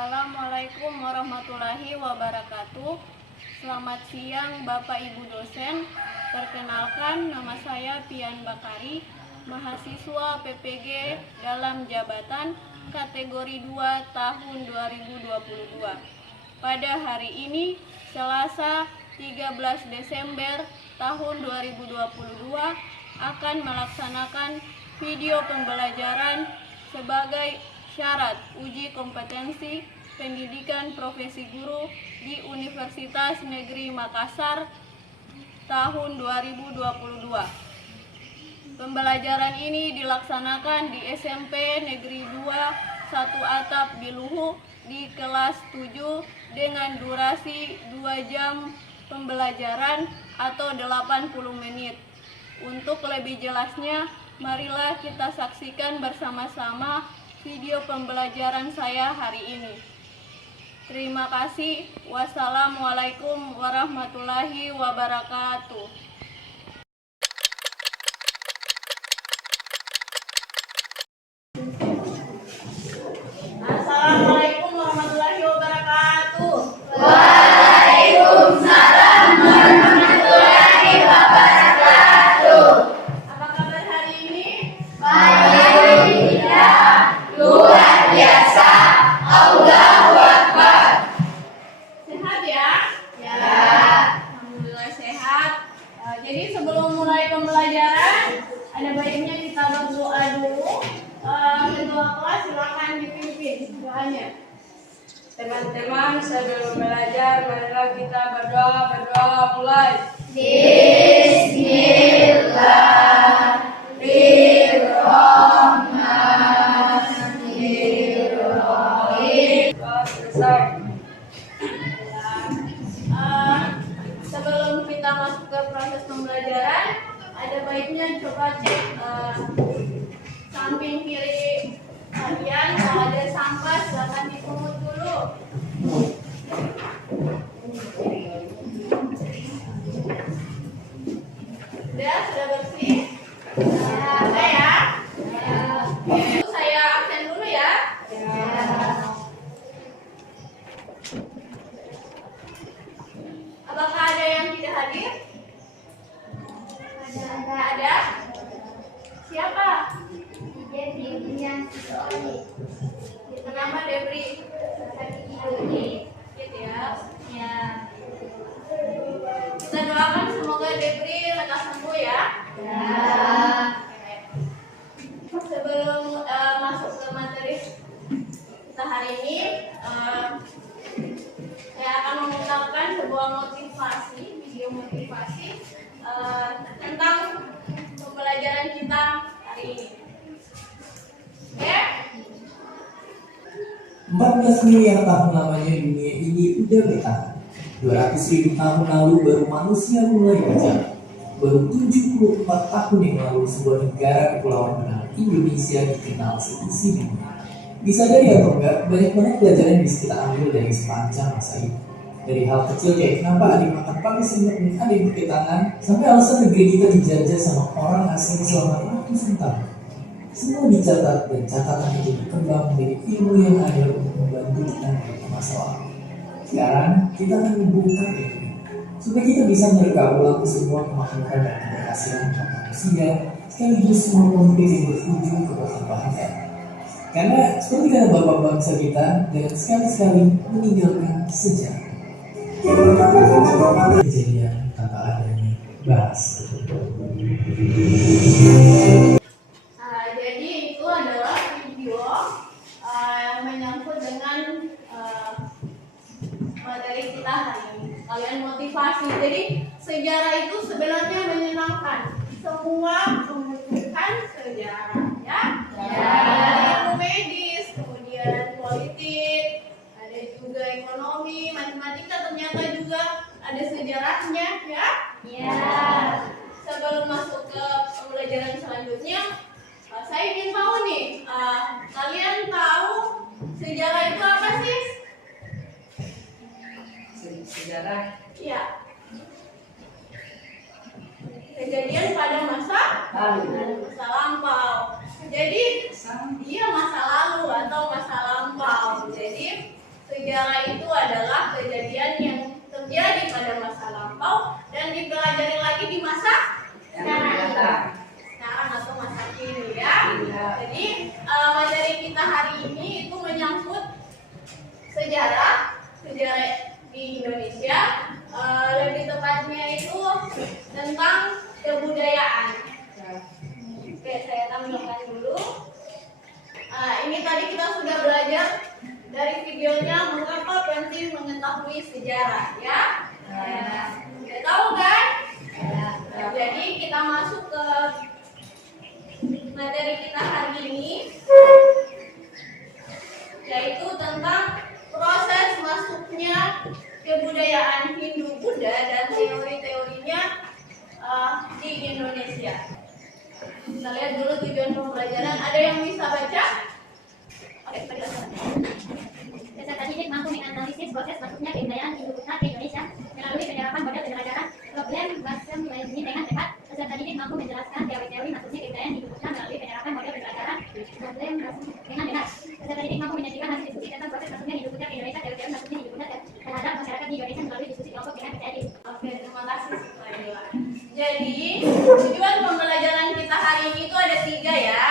Assalamualaikum warahmatullahi wabarakatuh. Selamat siang Bapak Ibu dosen. Perkenalkan, nama saya Pian Bakari, mahasiswa PPG dalam jabatan kategori 2 tahun 2022. Pada hari ini, Selasa 13 Desember tahun 2022, akan melaksanakan video pembelajaran sebagai syarat uji kompetensi pendidikan profesi guru di Universitas Negeri Makassar tahun 2022. Pembelajaran ini dilaksanakan di SMP Negeri 2 1 Atap Biluhu di kelas 7 dengan durasi 2 jam pembelajaran atau 80 menit. Untuk lebih jelasnya, marilah kita saksikan bersama-sama video pembelajaran saya hari ini. Terima kasih. Wassalamualaikum warahmatullahi wabarakatuh. Assalamualaikum warahmatullahi wabarakatuh. Waalaikumsalam warahmatullahi wabarakatuh. Apa kabar hari ini? Alhamdulillah, luar biasa. Allahu Akbar. Sehat ya? Ya. Alhamdulillah sehat. Jadi sebelum mulai pembelajaran, ada baiknya kita berdoa dulu. Ketua kelas silakan dipimpin doanya. Teman-teman, sebelum belajar, marilah kita berdoa mulai. Bismillahirrahmanirrahim. Selesai. Sebelum kita masuk ke proses pembelajaran, ada baiknya coba cek samping kiri kalian, kalau ada sampah silakan dipungut dulu. Sudah bersih? Sudah ya? Oke, saya absen dulu ya. Apakah ada yang tidak hadir? Ada? Siapa? Nama Debri. Gitu ya. Kita doakan semoga Debri lekas sembuh ya. Sebelum masuk ke materi kita hari ini, saya akan mengungkapkan sebuah motivasi, video motivasi tentang pembelajaran kita hari ini. Oke? 14 miliar tahun lamanya dunia ini udah bertahan. 200.000 tahun lalu baru manusia mulai berjalan. Baru 74 tahun yang lalu sebuah negara kepulauan bernama Indonesia dikenal seisi dunia. Disadari atau enggak, banyak banget pelajaran yang bisa kita ambil dari sepanjang masa itu. Dari hal kecil kayak kenapa ada yang makan pakai sendok dan ada yang pakai tangan, sampai alasan negeri kita dijajah sama orang asing selama ratusan tahun. Semua dicatat dan catatan itu berkembang menjadi ilmu yang ada untuk membantu kita menghadapi masalah. Sekarang kita akan membongkar itu supaya kita bisa merekam ulang semua kemakmuran dan keberhasilan manusia sekaligus semua konflik yang berujung ke persahabatan. Karena seperti kata bapak bangsa kita, jangan sekali-sekali meninggalkan sejarah. Kejadian tanpa adanya bahas. Jadi itu adalah video yang menyangkut dengan materi kita hari ini. Kalian motivasi. Jadi sejarah itu sebenarnya menyenangkan. Semua membutuhkan sejarah, ya. Ada ilmu medis, kemudian politik, ada juga ekonomi, matematika ternyata juga ada sejarahnya, ya. Sebelum masuk ke pembelajaran selanjutnya, saya ingin tahu nih, kalian tahu sejarah itu apa sih? Sejarah. Iya. Kejadian pada masa lampau. Jadi, masa lalu atau masa lampau. Jadi, Sejarah itu adalah kejadian yang terjadi pada masa lampau dan dipelajari lagi di masa sekarang atau masa kini ya. Jadi materi kita hari ini itu menyangkut sejarah di Indonesia, lebih tepatnya itu tentang kebudayaan. Oke, saya tampilkan dulu. Ini tadi kita sudah belajar dari videonya mengapa penting mengetahui sejarah ya. Sudah tahu kan? Jadi kita masuk ke materi kita hari ini, yaitu tentang proses masuknya kebudayaan Hindu-Buddha dan teori-teorinya di Indonesia. Kita lihat dulu tujuan pembelajaran. Ada yang bisa baca? Oke, penjelasan. Peserta didik mampu menganalisis proses masuknya kebudayaan Hindu-Buddha ke Indonesia melalui penerapan model pembelajaran problem bahasa ini dengan tepat. Peserta didik mampu menjelaskan teori-teori masuknya kebudayaan Hindu-Buddha melalui penerapan model pembelajaran problem dengan benar. Peserta didik mampu menyajikan hasil diskusi tentang proses masuknya Hindu-Buddha ke Indonesia, teori-teori masuknya Hindu-Buddha terhadap masyarakat di Indonesia melalui diskusi kelompok dengan PTAD. Oke, terima kasih Sukmaila. Jadi tujuan pembelajaran kita hari ini itu ada 3 ya.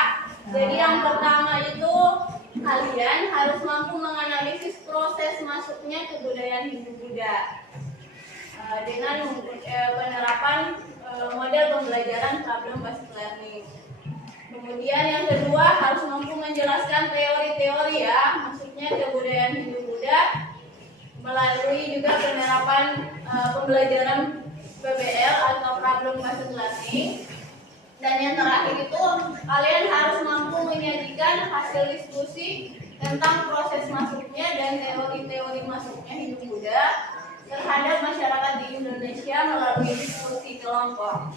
Jadi yang pertama itu kalian harus mampu menganalisis proses masuknya kebudayaan Hindu-Buddha dengan penerapan model pembelajaran problem-based learning. Kemudian yang kedua harus mampu menjelaskan teori-teori ya masuknya kebudayaan Hindu-Buddha melalui juga penerapan pembelajaran PBL atau problem-based learning. Dan yang terakhir itu kalian harus mampu menyajikan hasil diskusi tentang proses masuknya dan teori-teori masuknya Hindu-Buddha terhadap masyarakat di Indonesia melalui diskusi kelompok.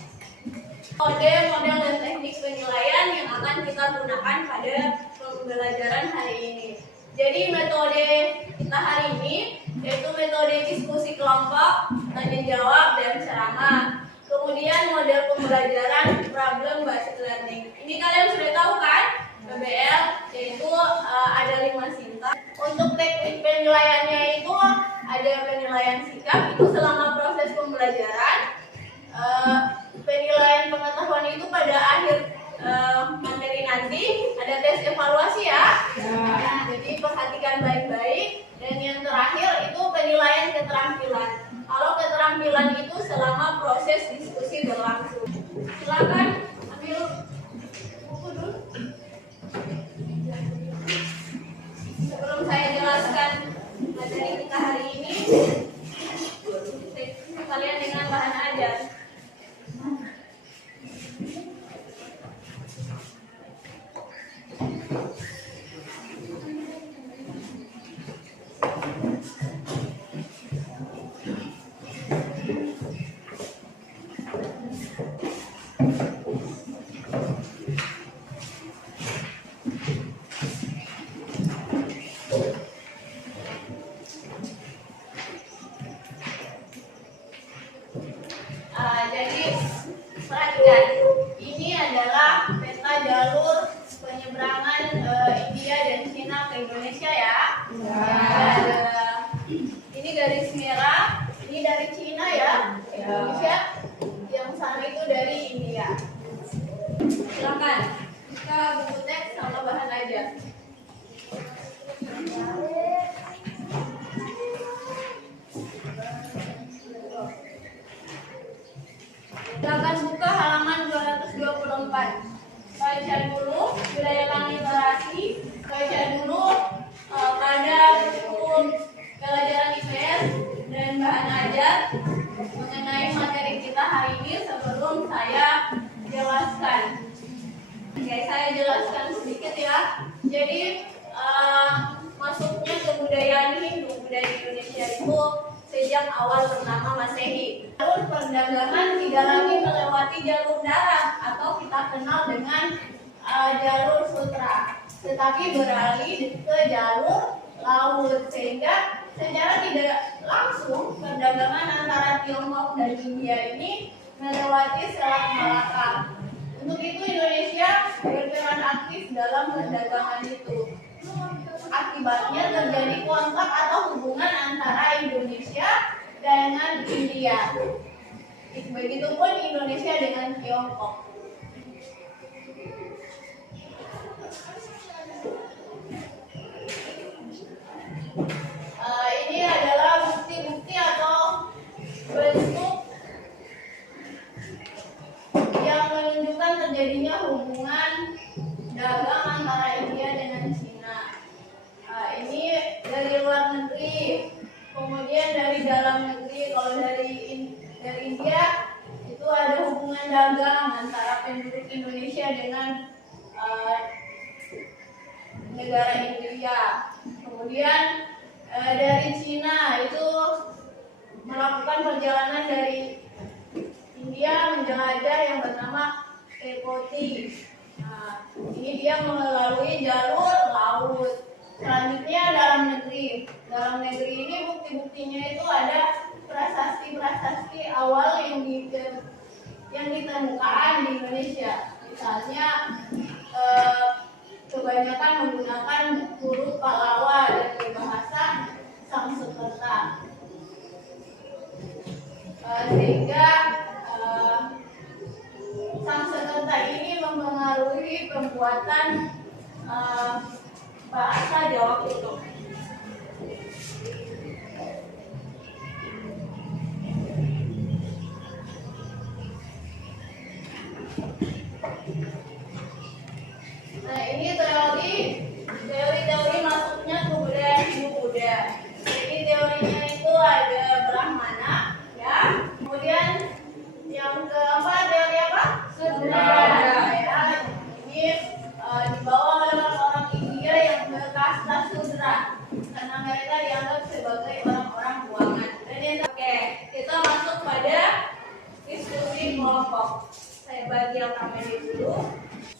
Model dan teknik penilaian yang akan kita gunakan pada pembelajaran hari ini. Jadi metode kita hari ini yaitu metode diskusi kelompok, tanya jawab dan ceramah. Kemudian model pembelajaran problem based learning. Ini kalian sudah tahu kan? PBL yaitu ada 5 sintaks. Untuk teknik penilaiannya itu ada penilaian sikap itu selama proses pembelajaran. Penilaian pengetahuan itu pada akhir materi nanti ada tes evaluasi ya. Jadi perhatikan baik-baik. Dan yang terakhir itu penilaian keterampilan. Kalau keterampilan itu selama proses diskusi berlangsung. Silakan ambil buku dulu. Sebelum saya jelaskan materi kita hari ini, kalian dengan bahan ajar. Jadi perhatikan, ini adalah peta jalur penyeberangan India dan Cina ke Indonesia ya. Ini garis merah, ini dari Cina ya, Indonesia. Yang sana itu dari India. Silakan buka buku teks sama bahan ajar. Silakan buka halaman 224. Baca dulu wilayah literasi. Baca dulu pada buku pelajaran IPS dan bahan ajar mengenai materi kita hari ini sebelum saya jelaskan. Oke, saya jelaskan sedikit ya. Jadi masuknya kebudayaan Hindu budaya Indonesia itu sejak awal bernama Masehi. Jalur perdagangan tidak lagi melewati jalur darat atau kita kenal dengan jalur sutra, tetapi beralih ke jalur laut, sehingga secara tidak langsung perdagangan antara Tiongkok dan India ini melewati Selat Malaka. Untuk itu Indonesia berperan aktif dalam perdagangan itu. Akibatnya terjadi kontak atau India. Begitupun Indonesia dengan Tiongkok. Ini adalah bukti-bukti atau bentuk yang menunjukkan terjadinya hubungan dagang antara India dengan Cina. Ini dari luar negeri, kemudian dari dalam negeri. Kalau dari India itu ada hubungan dagang antara penduduk Indonesia dengan negara India. Kemudian dari Cina itu melakukan perjalanan dari India menjelajah yang bernama Kepoti. Nah, ini dia melalui jalur laut. Selanjutnya dalam negeri. Dalam negeri ini bukti-buktinya itu ada prasasti-prasasti awal yang ditemukan di Indonesia. Misalnya kebanyakan menggunakan huruf Pallawa dari bahasa Sanskerta. Sehingga Sanskerta ini mempengaruhi pembuatan bahasa Jawa kuno. Nah, ini teori-teori masuknya kebudayaan Hindu-Buddha. Jadi teorinya itu ada Brahmana, ya. Kemudian yang keempat teori apa? Sudra. Ya. Ini dibawa oleh orang-orang India yang berkasta Sudra, karena mereka dianggap sebagai orang-orang buangan. Dan yang kita masuk pada diskusi kelompok. Saya bagi yang namanya dulu.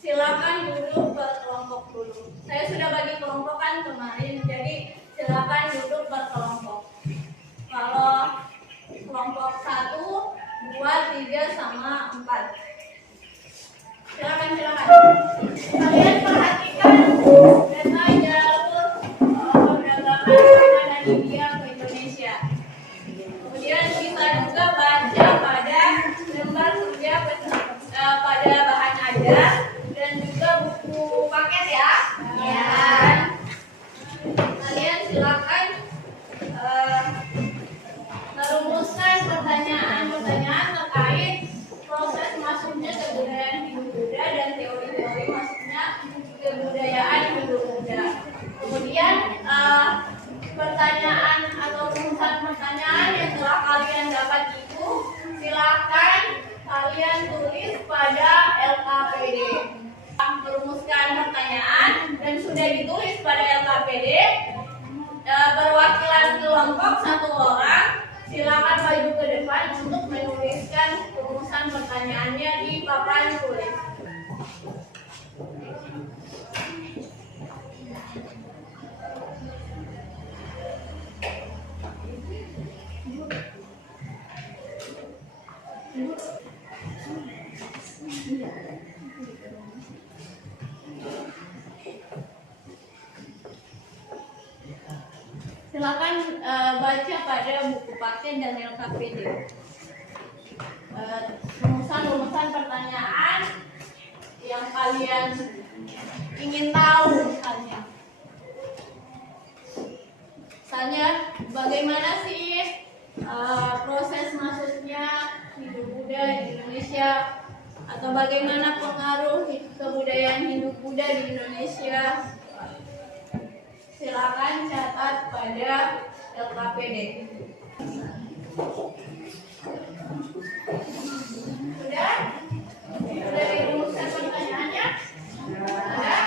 Silakan duduk berkelompok dulu. Saya sudah bagi kelompokan kemarin, jadi silakan duduk berkelompok. Kalau kelompok 1, 2, 3, sama 4. Silakan. Kalian perhatikan peta jalur perdagangan China dan India ke Indonesia. Kemudian kita juga baca pada lembar kerja pada bahan ajar dan juga buku paket ya. Ya. Kalian silakan merumuskan pertanyaan-pertanyaan terkait proses masuknya kebudayaan Hindu-Buddha dan teori-teori masuknya kebudayaan Hindu-Buddha. Kemudian pertanyaan atau rumusan pertanyaan yang telah kalian dapat itu silakan kalian tulis pada LKPD. Merumuskan pertanyaan dan sudah ditulis pada LKPD, perwakilan kelompok 1 orang silakan maju ke depan untuk menuliskan rumusan pertanyaannya di papan tulis. Silakan baca pada buku paket dan LKPD. Rumusan pertanyaan yang kalian ingin tahu misalnya bagaimana sih proses masuknya Hindu-Buddha di Indonesia, atau bagaimana pengaruh kebudayaan Hindu-Buddha di Indonesia. Silakan catat pada LKPD. Sudah? Sudah dirumuskan pertanyaannya? Sudah?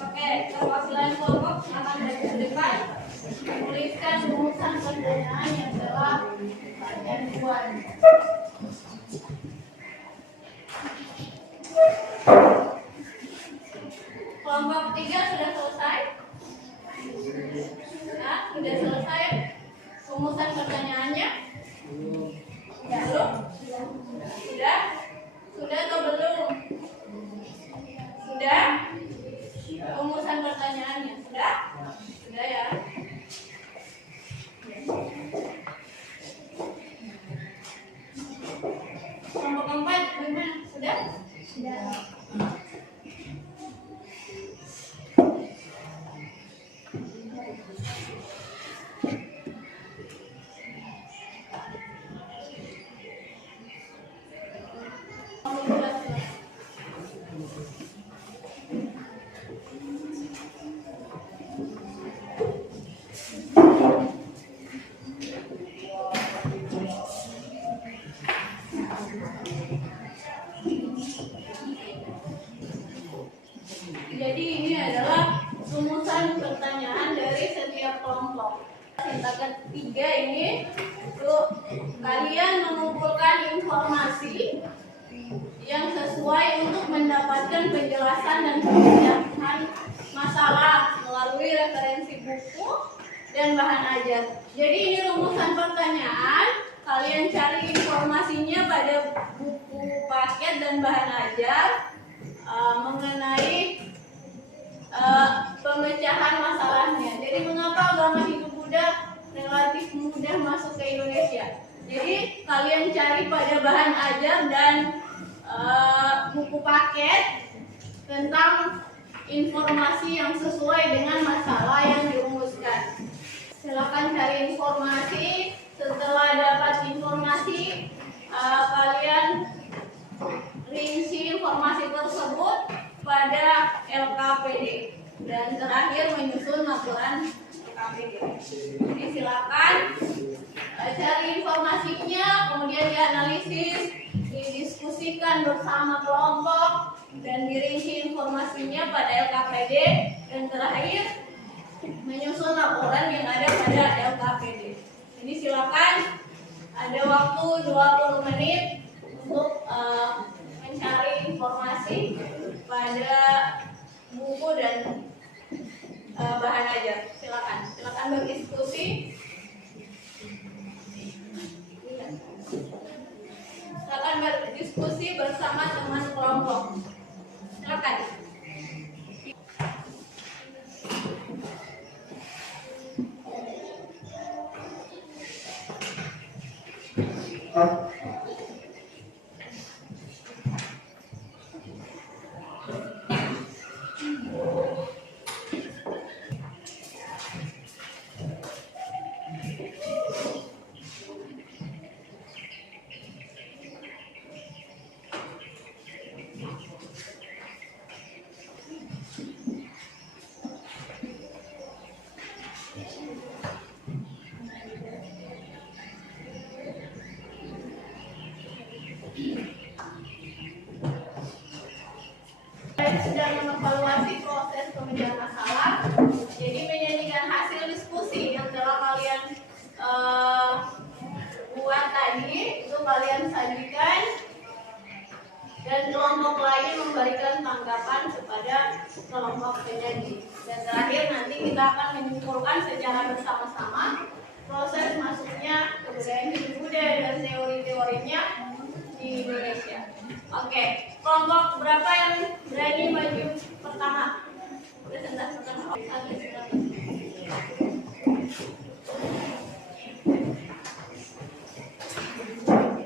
Oke, perwakilan kelompok silakan maju ke depan. Tuliskan rumusan pertanyaan yang telah kalian buat. Kelompok 3 sudah selesai? Nah, sudah selesai rumusan pertanyaannya? Belum? Sudah? Sudah atau belum? Sudah? Rumusan pertanyaannya sudah? Sudah ya? Jadi ini adalah rumusan pertanyaan dari setiap kelompok. Tinta ketiga ini untuk kalian mengumpulkan informasi yang sesuai untuk mendapatkan penjelasan dan pemecahan masalah melalui referensi buku dan bahan ajar. Jadi ini rumusan pertanyaan, kalian cari informasinya pada buku paket dan bahan ajar mengenai pemecahan masalahnya. Jadi mengapa agama Hindu Buddha relatif mudah masuk ke Indonesia? Jadi kalian cari pada bahan ajar dan buku paket tentang informasi yang sesuai dengan masalah yang dirumuskan. Silakan cari informasi. Setelah dapat informasi, kalian rinci informasi tersebut pada LKPD dan terakhir menyusun laporan LKPD. Jadi silakan cari informasinya, kemudian dianalisis, didiskusikan bersama kelompok dan dirinci informasinya pada LKPD dan terakhir menyusun laporan yang ada pada LKPD. Jadi silakan, ada waktu 20 menit untuk mencari informasi pada buku dan bahan ajar. Silakan berdiskusi. Silakan berdiskusi bersama teman kelompok. Silakan. Sedang mengevaluasi proses pemecahan masalah. Jadi menyajikan hasil diskusi yang telah kalian buat tadi itu kalian sajikan dan kelompok lain memberikan tanggapan kepada kelompok penyaji. Dan terakhir nanti kita akan menyimpulkan secara bersama-sama proses masuknya kebudayaan Hindu Buddha dan teori-teorinya di Indonesia. Oke, kelompok berapa yang berani maju pertama? Presentasi pertama. Oke, silakan.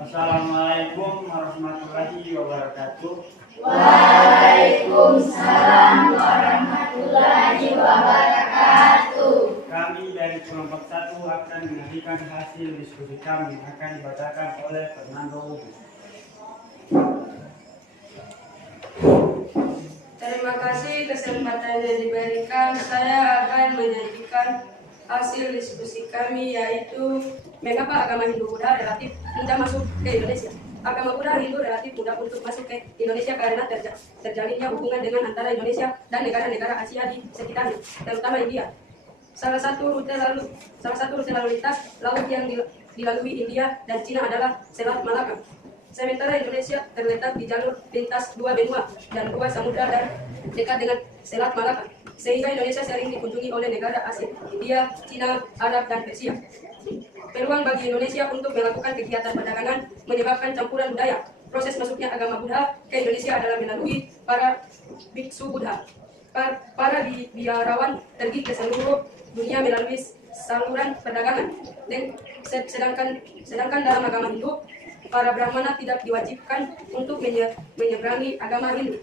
Assalamualaikum warahmatullahi wabarakatuh. Waalaikumsalam warahmatullahi wabarakatuh. Kami dari kelompok 1 akan menyajikan hasil diskusi kami yang akan dibacakan oleh Fernando Ubi. Terima kasih kesempatan yang diberikan. Saya akan menyajikan hasil diskusi kami, yaitu mengapa agama Hindu Buddha relatif mudah masuk ke Indonesia. Agama Buddha Hindu relatif mudah untuk masuk ke Indonesia karena terjalinnya hubungan dengan antara Indonesia dan negara-negara Asia di sekitarnya, terutama India. Salah satu rute lalu lintas laut yang dilalui India dan Cina adalah Selat Malaka. Sementara Indonesia terletak di jalur lintas dua benua dan dua samudra dan dekat dengan Selat Malaka, sehingga Indonesia sering dikunjungi oleh negara asing, India, Cina, Arab, dan Persia. Peluang bagi Indonesia untuk melakukan kegiatan perdagangan menyebabkan campuran budaya. Proses masuknya agama Buddha ke Indonesia adalah melalui para biksu Buddha. Para biarawan pergi ke seluruh dunia melalui saluran perdagangan. Dan sedangkan dalam agama Hindu, para Brahmana tidak diwajibkan untuk menyeberangi agama Hindu.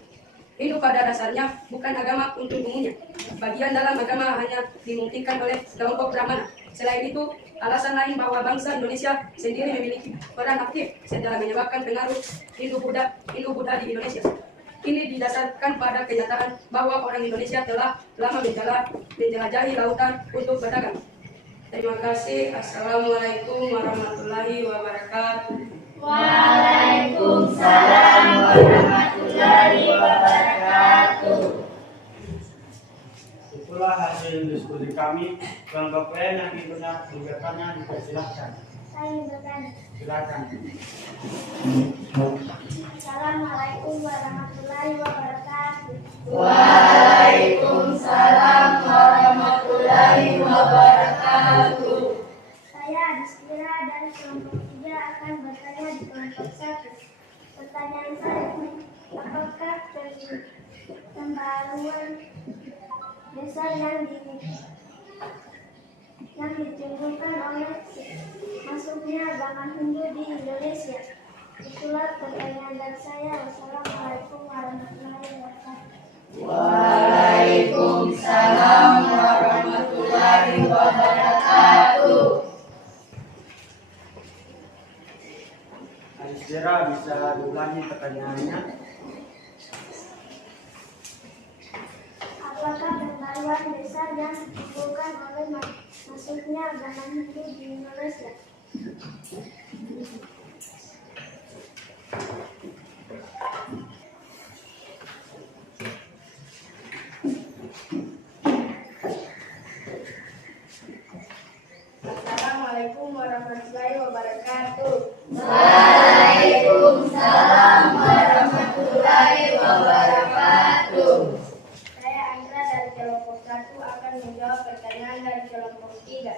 Hindu pada dasarnya bukan agama untuk umumnya. Bagian dalam agama hanya dimungkinkan oleh kelompok Brahmana. Selain itu, alasan lain bahwa bangsa Indonesia sendiri memiliki peran aktif setelah menyebabkan pengaruh Hindu Buddha di Indonesia. Ini didasarkan pada kenyataan bahwa orang Indonesia telah lama menjelajahi lautan untuk berdagang. Terima kasih. Assalamualaikum warahmatullahi wabarakatuh. Waalaikumsalam warahmatullahi wabarakatuh. Itulah hasil diskusi kami. Kelompok lain yang punya gugatan dipersilahkan. Saya bertanya. Silakan. Assalamualaikum warahmatullahi wabarakatuh. Waalaikumsalam warahmatullahi wabarakatuh. Saya Adistira dari kelompok 3 akan bertanya di kelompok 1. Pertanyaan saya, apakah pembaruan desa yang ditimbulkan oleh masuknya agama Hindu di Indonesia? Itulah pertanyaan dari saya. Wassalamualaikum warahmatullahi wabarakatuh. Waalaikumsalam warahmatullahi wabarakatuh. Adistira bisa diulangi pertanyaannya. Apakah pembaruan desa yang ditimbulkan oleh masuknya agama Hindu di Indonesia? Assalamualaikum warahmatullahi wabarakatuh. Waalaikumsalam warahmatullahi wabarakatuh. Saya Andra dari kelompok 1 akan menjawab pertanyaan dari kelompok 3.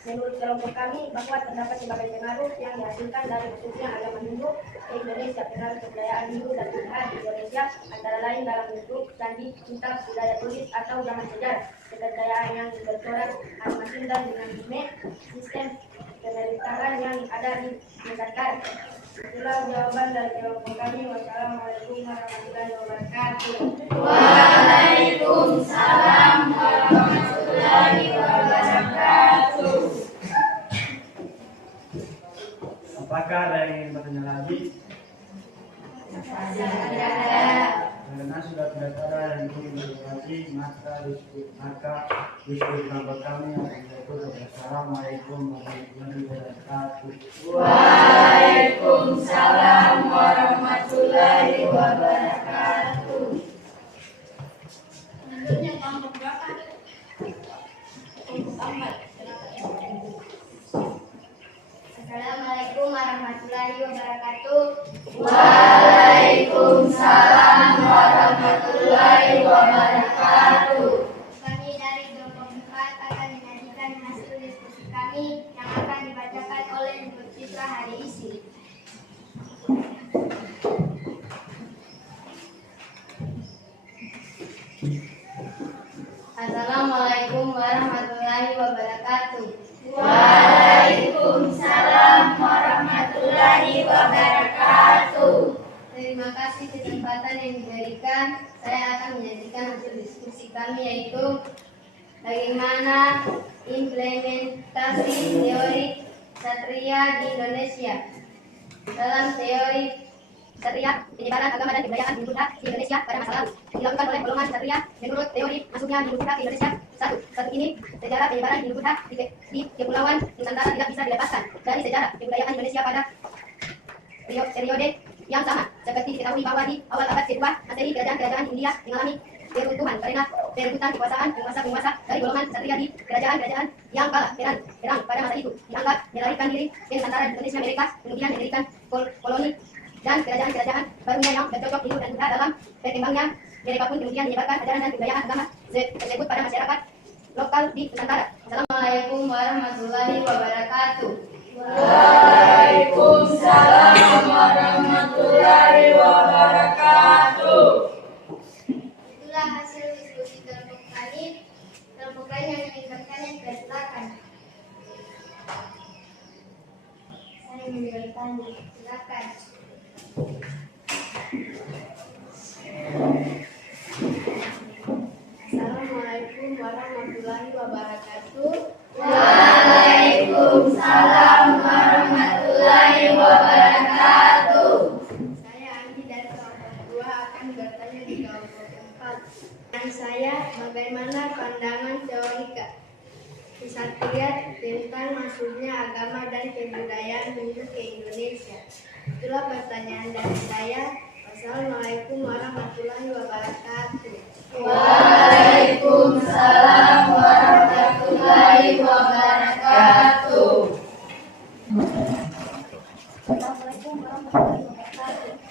Menurut kelompok kami bahwa terdapat sebagai pengaruh yang dihasilkan dari masuknya agama Hindu ke Indonesia. Pengaruh kebudayaan Hindu dan Buddha di Indonesia antara lain dalam bentuk candi, kitab, budaya tulis atau zaman sejarah, kebudayaan yang bercorak animasi dan dinamisme sistem pemerintahan yang ada di Nusantara. Itulah jawaban dari kelompok kami. Wassalamualaikum warahmatullahi wabarakatuh. Waalaikumsalam warahmatullahi wabarakatuh. Apakah ada yang ingin bertanya lagi? Karena sudah tidak ada yang ingin bertanya lagi, maka diskusi kelompok kami akan ditutup. Assalamualaikum warahmatullahi wabarakatuh. Waalaikumsalam warahmatullahi wabarakatuh. Selanjutnya kelompok berapa? Kelompok 4. Assalamualaikum warahmatullahi wabarakatuh. Waalaikumsalam warahmatullahi wabarakatuh. Kami dari kelompok 4 akan menyajikan hasil diskusi kami yang akan dibacakan oleh Ibu Citra hari isi. Assalamualaikum warahmatullahi wabarakatuh. Waalaikumsalam warahmatullahi wabarakatuh. Terima kasih kesempatan yang diberikan. Saya akan menyajikan hasil diskusi kami, yaitu bagaimana implementasi teori Satria di Indonesia. Dalam teori Satria, penyebaran agama dan kebudayaan Hindu Buddha di Indonesia pada masa lalu dilakukan oleh golongan Satria menurut teori masuknya Hindu Buddha ke Indonesia. Saat ini sejarah penyebaran Hindu Buddha di Kepulauan Nusantara tidak bisa dilepaskan dari sejarah kebudayaan Indonesia pada periode yang sama. Seperti diketahui bahwa di awal abad kedua Masehi, kerajaan-kerajaan India mengalami keruntuhan karena perebutan kekuasaan penguasa-penguasa dari golongan Satria di kerajaan-kerajaan yang kalah perang pada masa itu dianggap melarikan diri ke Nusantara Indonesia mereka, kemudian mendirikan koloni dan kerajaan-kerajaan barunya yang bercocok Hindu dan Buddha dalam berkembangnya. Mereka pun kemudian menyebarkan ajaran dan kebudayaan agama tersebut pada masyarakat lokal di Nusantara. Assalamualaikum warahmatullahi wabarakatuh. Waalaikumsalam warahmatullahi wabarakatuh. Itulah hasil diskusi kelompok kami. Kelompok lain yang ingin bertanya, silakan. Saya ingin bertanya, silakan. Assalamualaikum warahmatullahi wabarakatuh. Waalaikumsalam warahmatullahi wabarakatuh. Saya Andi dari kelompok 2 akan bertanya di kelompok 4. Dan saya, bagaimana pandangan teori Satu lihat tentang masuknya agama dan kebudayaan Hindu ke Indonesia. Itulah pertanyaan dari saya. Wassalamualaikum warahmatullahi wabarakatuh. Waalaikumsalam warahmatullahi wabarakatuh.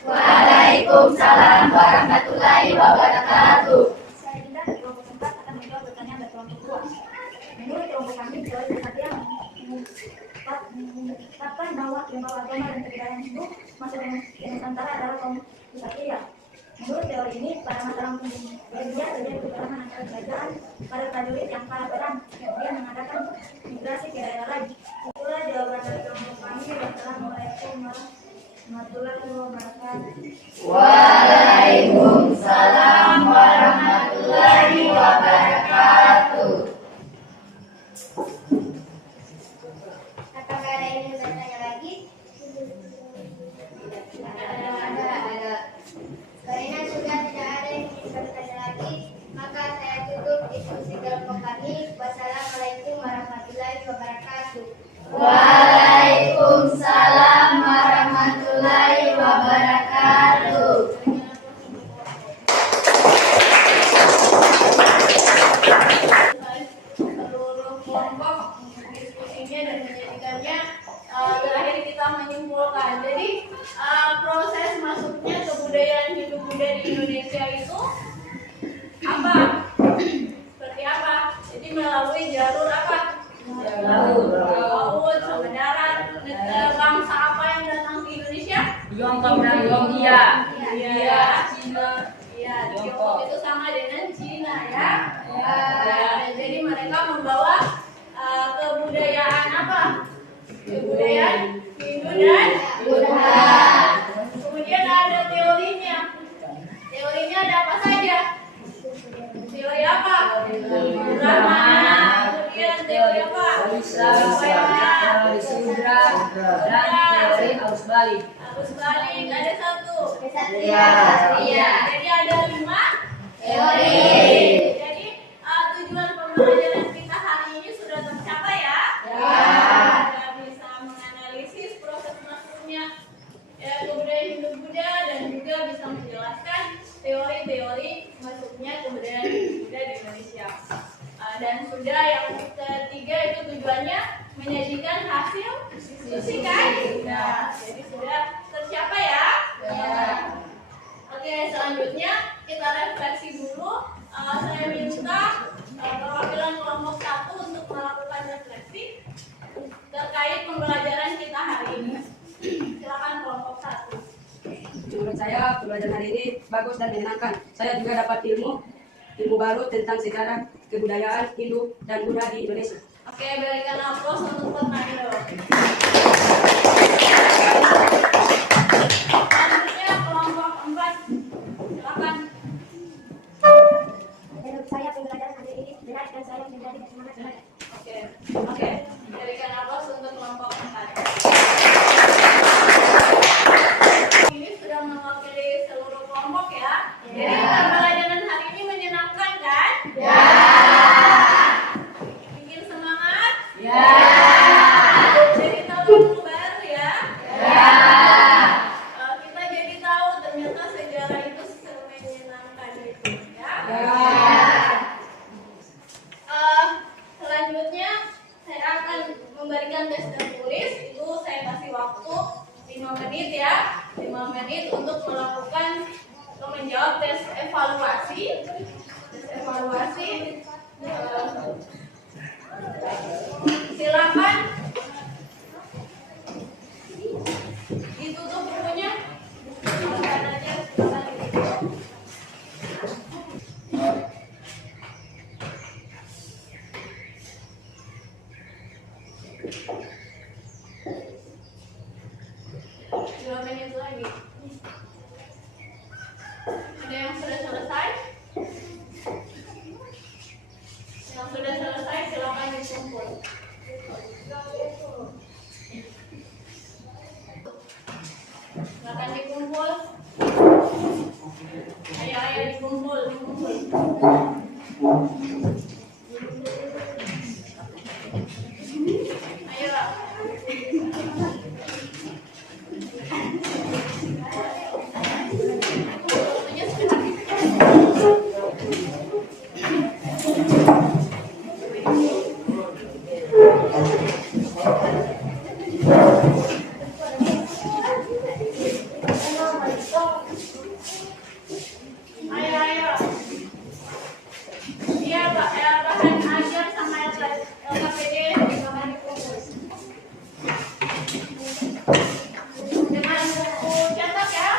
Waalaikumsalam warahmatullahi wabarakatuh. Saya Dinda dari kelompok 4 akan menjawab pertanyaan dari kelompok 2. Menurut kelompok kami, teori kesatuan mengungkapkan bahwa lembaga agama dan kebudayaan Hindu masuk ke Nusantara adalah kaum Ksatria. Menurut teori ini, pada masa lampau India terjadi peperangan antara kerajaan pada prajurit yang kalah perang, kemudian mengadakan migrasi ke daerah lain. Itulah jawaban dari kelompok kami. Wassalamualaikum warahmatullahi wabarakatuh. Waalaikumsalam warahmatullahi wabarakatuh. Apakah ada yang ingin bertanya lagi? Ada. Karena sudah tidak ada yang ingin bertanya lagi, maka saya tutup diskusi kelompok kami. Wassalamualaikum warahmatullahi wabarakatuh. Waalaikumsalam warahmatullahi wabarakatuh. Seluruh kelompok diskusinya dan menjadikannya terakhir kita menyimpulkan. Jadi proses masuknya kebudayaan Hindu Buddha di Indonesia itu apa? Seperti apa? Jadi melalui jalur apa? Laut, sama darat. Bangsa apa yang datang ke Indonesia? Tiongkok dan India. Iya, Cina. Iya, Tiongkok itu sama dengan Cina ya. Jadi mereka membawa kebudayaan apa? Kebudayaan Hindu dan Buddha. Kemudian ada teorinya. Teorinya ada apa saja? Teori apa? Brahma. Kemudian teori apa? Teori Sudra dan teori arus balik. Arus balik ada satu. Ksatria. Jadi ada 5 Teori. Jadi tujuan pembelajaran kita hari ini sudah tercapai ya? Sudah bisa menganalisis proses masuknya kebudayaan Hindu Buddha dan juga bisa menjelaskan teori-teori masuknya kebudayaan Hindu Buddha di Indonesia. Dan sudah yang ketiga itu tujuannya menyajikan hasil diskusi kan? Nah, jadi sudah tercapai ya? Oke, selanjutnya kita refleksi dulu. Saya minta perwakilan kelompok 1 untuk melakukan refleksi terkait pembelajaran kita hari ini. Silakan kelompok 1. Menurut saya pembelajaran hari ini bagus dan menyenangkan. Saya juga dapat ilmu baru tentang sejarah kebudayaan Hindu dan Buddha di Indonesia. Oke, berikan aplaus untuk Fernando. Selanjutnya kelompok 4. Silakan. Menurut saya pembelajaran hari ini berat dan saya menjadi semangat belajar. Oke. Berikan aplaus untuk kelompok 4. Ini sudah mewakili seluruh kelompok ya. Jadi pembelajaran hari ini menyenangkan kan? Ya. Bikin semangat? Ya. Jadi tahu ilmu baru ya? Ya. Kita jadi tahu ternyata sejarah itu semenyenangkan itu ya. Selanjutnya saya akan memberikan tes tertulis. Itu saya kasih waktu 5 menit ya. 5 menit untuk melakukan atau menjawab tes evaluasi. Tes evaluasi. Silakan ditutup bukunya. Silakan aja, silakan ditutup. Dua menit lagi. Ada yang sudah selesai? Yang sudah selesai silakan dikumpul. Silakan dikumpul. Ayo dikumpul. Ayo. Ayo. Iya, Pak. Bahan ajar sama LKPD jangan dikumpul. Dengan buku cetak ya.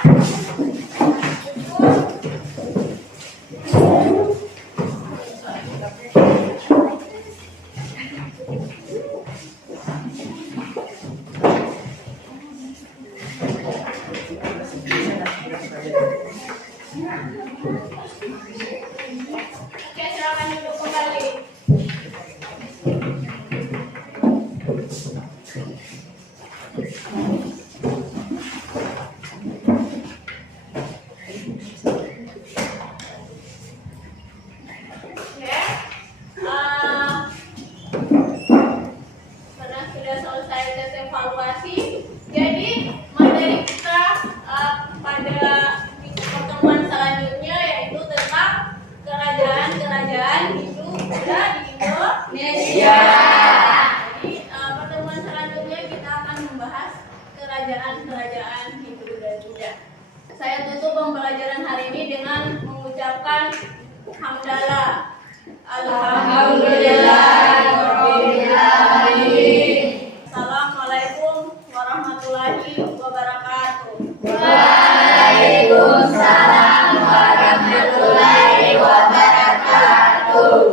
Oke, silakan duduk kembali. Ya, karena sudah selesai tes evaluasi, jadi materi kita pada pertemuan selanjutnya yaitu tentang kerajaan-kerajaan Hindu Buddha di Indonesia. Jadi pertemuan selanjutnya kita akan membahas kerajaan-kerajaan Hindu dan Buddha. Saya tutup pembelajaran hari ini dengan mengucapkan hamdalah. Assalamualaikum warahmatullahi wabarakatuh. Waalaikumsalam warahmatullahi wabarakatuh.